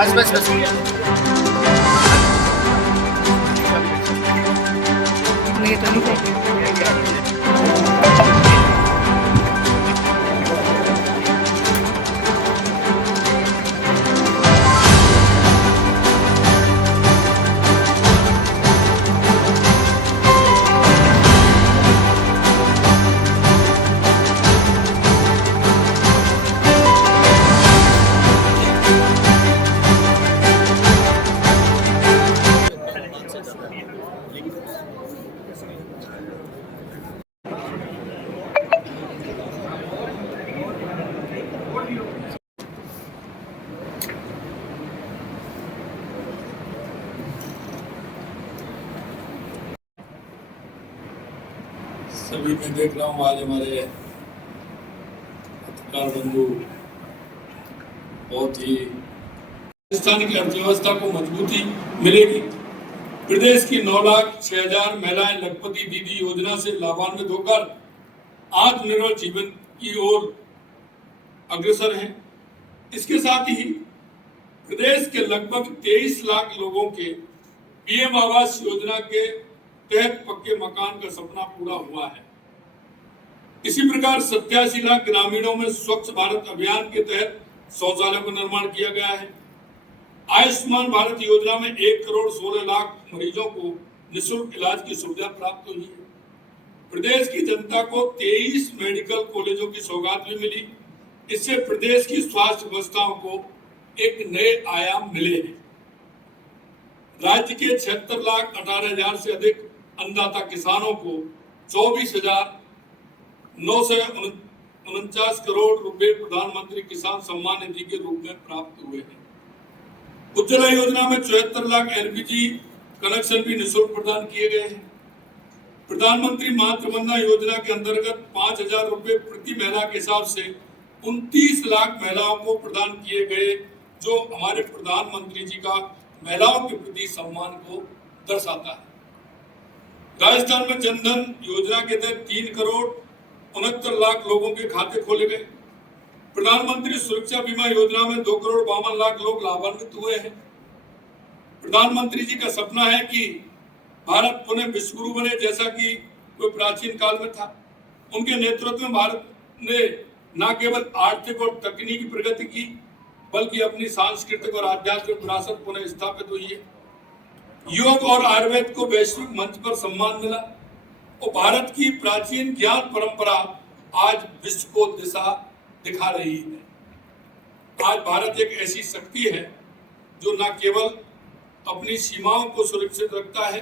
बस बस बस नहीं तो नहीं चाहिए। सभी मैं देख रहा हूँ आज हमारे पत्रकार बंधु बहुत ही राजस्थान की अर्थव्यवस्था को मजबूती मिलेगी। प्रदेश की 9,06,000 महिलाएं लखपति दीदी योजना से लाभान्वित होकर आत्मनिर्भर जीवन की ओर अग्रसर हैं। इसके साथ ही प्रदेश के लगभग 23 लाख लोगों के पीएम आवास योजना के तहत पक्के मकान का सपना पूरा हुआ है। इसी प्रकार 87 लाख ग्रामीणों में स्वच्छ भारत अभियान के तहत शौचालयों का निर्माण किया गया है। आयुष्मान भारत योजना में 1 करोड़ 16 लाख मरीजों को निःशुल्क इलाज की सुविधा प्राप्त हुई है। प्रदेश की जनता को 23 मेडिकल कॉलेजों की सौगात भी मिली। इससे प्रदेश की स्वास्थ्य व्यवस्थाओं को एक नए आयाम मिले हैं। राज्य के 76,18,000 से अधिक अन्नदाता किसानों को 24,949 करोड़ रुपए प्रधानमंत्री किसान सम्मान निधि के रूप में प्राप्त हुए हैं। उज्ज्वला योजना में 74 लाख एलपीजी कनेक्शन भी निःशुल्क प्रदान किए गए हैं। प्रधानमंत्री मातृवंदना योजना के अंतर्गत 5,000 रुपए प्रति महिला के हिसाब से 29 लाख महिलाओं को प्रदान किए गए, जो हमारे प्रधानमंत्री जी का महिलाओं के प्रति सम्मान को दर्शाता है। राजस्थान में जनधन योजना के तहत 3 करोड़ 69 लाख लोगों के खाते खोले गए। प्रधानमंत्री सुरक्षा बीमा योजना में 2 करोड़ 52 लाख लोग लाभान्वित हुए हैं। प्रधानमंत्री जी का सपना है कि भारत पुनः विश्वगुरु बने, जैसा कि कोई प्राचीन काल में था। उनके नेतृत्व में भारत ने न केवल आर्थिक और तकनीकी प्रगति की, बल्कि अपनी सांस्कृतिक और आध्यात्मिक विरासत पुनः स्थापित हुई है। योग और आयुर्वेद को वैश्विक मंच पर सम्मान मिला और भारत की प्राचीन ज्ञान परंपरा आज विश्व को दिशा दिखा रही है। आज भारत एक ऐसी शक्ति है जो न केवल अपनी सीमाओं को सुरक्षित रखता है,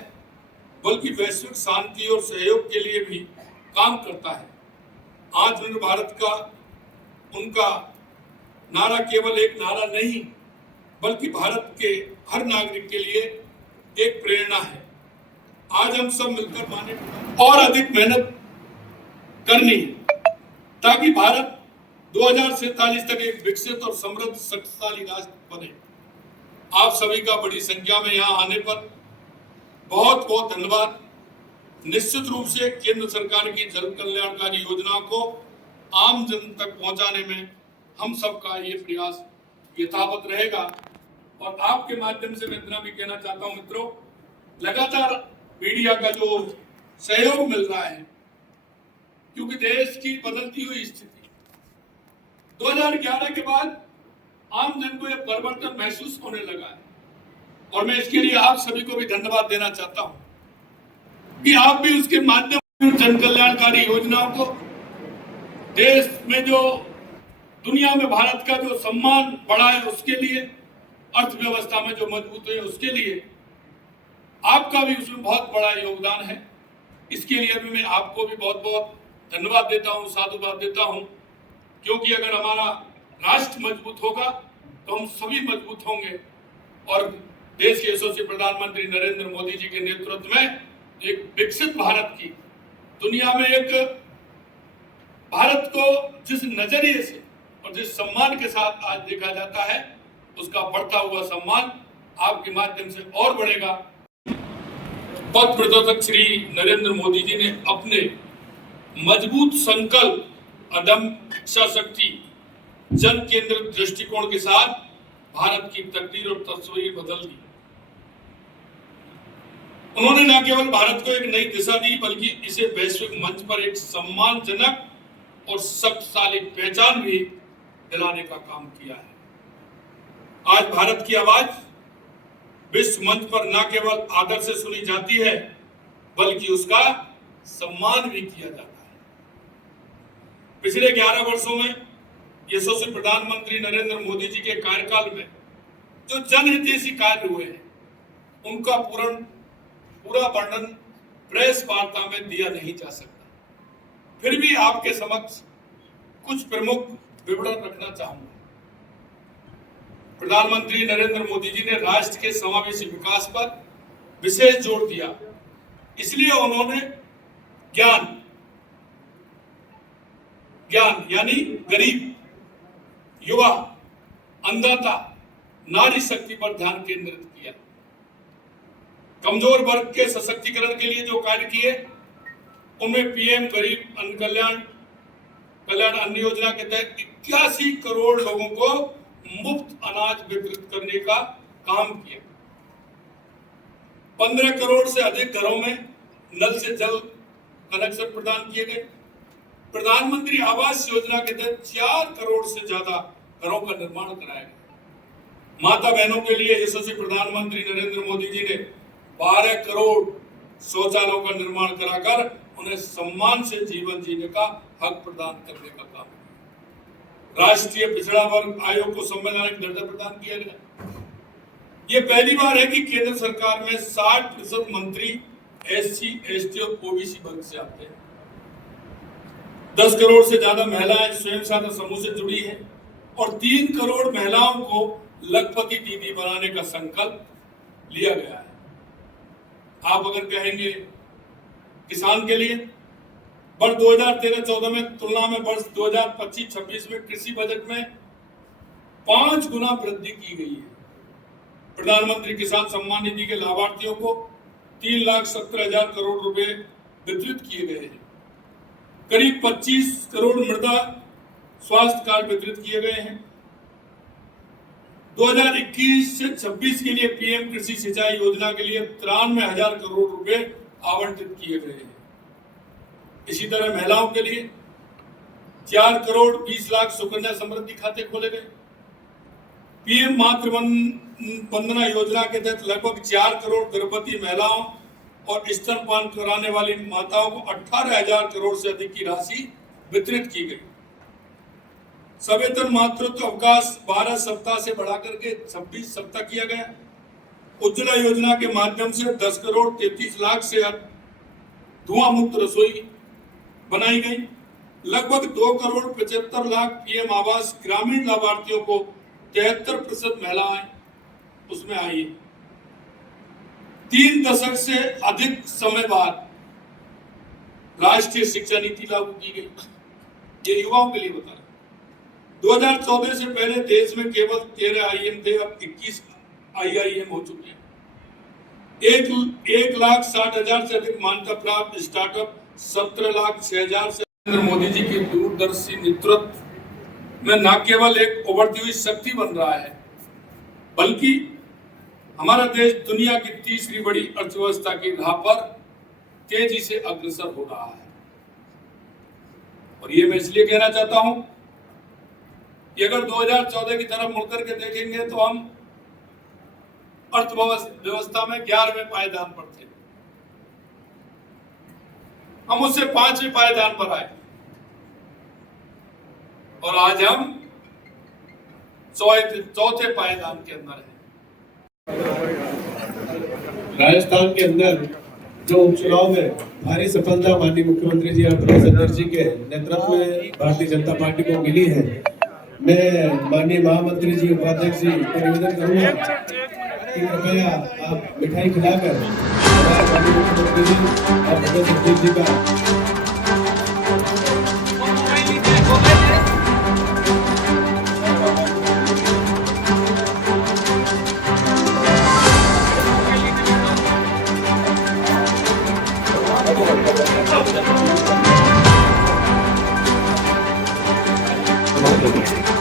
बल्कि वैश्विक शांति और सहयोग के लिए भी काम करता है। आत्मनिर्भर भारत का उनका नारा केवल एक नारा नहीं, बल्कि भारत के हर नागरिक के लिए एक प्रेरणा है। आज हम सब मिलकर माने और अधिक मेहनत करनी है, ताकि भारत 2047 तक एक विकसित और समृद्ध शक्तिशाली राष्ट्र बने। आप सभी का बड़ी संख्या में यहाँ आने पर बहुत बहुत धन्यवाद। निश्चित रूप से केंद्र सरकार की जन कल्याणकारी योजनाओं को आम जन तक पहुंचाने में हम सबका ये प्रयास यथावत रहेगा। और आपके माध्यम से मैं इतना भी कहना चाहता हूं मित्रों, लगातार मीडिया का जो सहयोग मिल रहा है, क्योंकि देश की बदलती हुई स्थिति 2011 के बाद आम जन को यह परिवर्तन महसूस होने लगा है। और मैं इसके लिए आप सभी को भी धन्यवाद देना चाहता हूं कि आप भी उसके माध्यम से जन कल्याणकारी योजनाओं को देश में जो दुनिया में भारत का जो सम्मान बढ़ा है, उसके लिए अर्थव्यवस्था में जो मजबूत है, उसके लिए आपका भी उसमें बहुत बड़ा योगदान है। इसके लिए भी मैं आपको भी बहुत बहुत धन्यवाद देता हूं, साधुवाद देता हूं, क्योंकि अगर हमारा राष्ट्र मजबूत होगा तो हम सभी मजबूत होंगे। और देश के यशस्वी प्रधानमंत्री नरेंद्र मोदी जी के नेतृत्व में एक विकसित भारत की, दुनिया में एक भारत को जिस नजरिए से और जिस सम्मान के साथ आज देखा जाता है, उसका बढ़ता हुआ सम्मान आपके माध्यम से और बढ़ेगा। पथ प्रदर्शक श्री नरेंद्र मोदी जी ने अपने मजबूत संकल्प, अदम्य इच्छा शक्ति, जन केंद्रित दृष्टिकोण के साथ भारत की तकदीर और तस्वीर बदल दी। उन्होंने न केवल भारत को एक नई दिशा दी, बल्कि इसे वैश्विक मंच पर एक सम्मानजनक और शक्तिशाली पहचान भी दिलाने का काम किया है। आज भारत की आवाज विश्व मंच पर न केवल आदर से सुनी जाती है, बल्कि उसका सम्मान भी किया जाता है। पिछले 11 वर्षों में यशस्वी प्रधानमंत्री नरेंद्र मोदी जी के कार्यकाल में जो जनहितैषी कार्य हुए हैं, उनका पूरा वर्णन प्रेस वार्ता में दिया नहीं जा सकता। फिर भी आपके समक्ष कुछ प्रमुख विवरण रखना चाहूंगा। प्रधानमंत्री नरेंद्र मोदी जी ने राष्ट्र के समावेशी विकास पर विशेष जोर दिया। इसलिए उन्होंने ज्ञान यानी गरीब, युवा, अंधता, नारी शक्ति पर ध्यान केंद्रित किया। कमजोर वर्ग के सशक्तिकरण के लिए जो कार्य किए, उनमें पीएम गरीब कल्याण अन्न योजना के तहत 81 करोड़ लोगों को मुफ्त अनाज वितरित करने का काम किया। 15 करोड़ से अधिक घरों में नल से जल कनेक्शन प्रदान किए गए। प्रधानमंत्री आवास योजना के तहत 4 करोड़ से ज्यादा घरों का निर्माण कराया गया। माता बहनों के लिए यशस्वी प्रधानमंत्री नरेंद्र मोदी जी ने 12 करोड़ शौचालयों का निर्माण कराकर उन्हें सम्मान से जीवन जीने का हक प्रदान करने का काम किया। राष्ट्रीय पिछड़ा वर्ग आयोग को संवैधानिक दर्जा प्रदान किया गया। ये पहली बार है कि केंद्र सरकार में 60% मंत्री SC, ST और OBC वर्ग से आते हैं। 10 करोड़ से ज्यादा महिलाएं स्वयं सहायता समूह से जुड़ी हैं और 3 करोड़ महिलाओं को लखपति दीदी बनाने का संकल्प लिया गया है। आप अगर कहेंगे किसान के लिए वर्ष 2013-14 में तुलना में वर्ष 2025-26 में कृषि बजट में 5 गुना वृद्धि की गई है। प्रधानमंत्री किसान सम्मान निधि के लाभार्थियों को 3,17,000 करोड़ रुपए वितरित किए गए हैं। करीब 25 करोड़ मृदा स्वास्थ्य कार्ड वितरित किए गए हैं। 2021 से 26 के लिए पीएम कृषि सिंचाई योजना के लिए 93,000 करोड़ रुपए आवंटित किए गए हैं। इसी तरह महिलाओं के लिए 4 करोड़ 20 लाख सुकन्या समृद्धि खाते खोले गए। पीएम मातृ वंदना योजना के तहत लगभग 4 करोड़ गर्भवती महिलाओं और स्तनपान कराने वाली माताओं को 18,000 करोड़ से अधिक की राशि वितरित की गई। सवेतन मातृत्व अवकाश 12 सप्ताह से बढ़ाकर के 26 सप्ताह किया गया। उज्ज्वला योजना के माध्यम से 10 करोड़ 33 लाख से धुआं मुक्त रसोई बनाई गई। लगभग 2 करोड़ 75 लाख पीएम आवास ग्रामीण लाभार्थियों को 73% महिलाएं उसमें आई। 3 दशक से अधिक समय बाद राष्ट्रीय शिक्षा नीति लागू की गई। ये युवाओं के लिए बता रहे। 2014 से पहले देश में केवल 13 IIM थे, अब 21 IIM हो चुके हैं। 1,60,000 से अधिक मान्यता प्राप्त स्टार्टअप 17,06,000 से। नरेंद्र मोदी जी के दूरदर्शी नेतृत्व में न केवल एक उभरती हुई शक्ति बन रहा है, बल्कि हमारा देश दुनिया की तीसरी बड़ी अर्थव्यवस्था की राह पर तेजी से अग्रसर हो रहा है। और ये मैं इसलिए कहना चाहता हूं कि अगर 2014 की तरफ मुड़कर के देखेंगे तो हम अर्थव्यवस्था में 11वें पायदान पर थे। हम उससे 5वें पायदान पर आए और आज हम चौथे पायदान के अंदर हैं। राजस्थान के अंदर जो उपचुनाव में भारी सफलता माननीय मुख्यमंत्री जी और प्रदेश अध्यक्ष जी के नेतृत्व में भारतीय जनता पार्टी को मिली है, मैं माननीय महामंत्री जी उपाध्यक्ष जी को निवेदन करूंगा कि कृपया आप मिठाई खिलाकर माननीय मुख्यमंत्री जी और प्रदेश अध्यक्ष जी का Okay.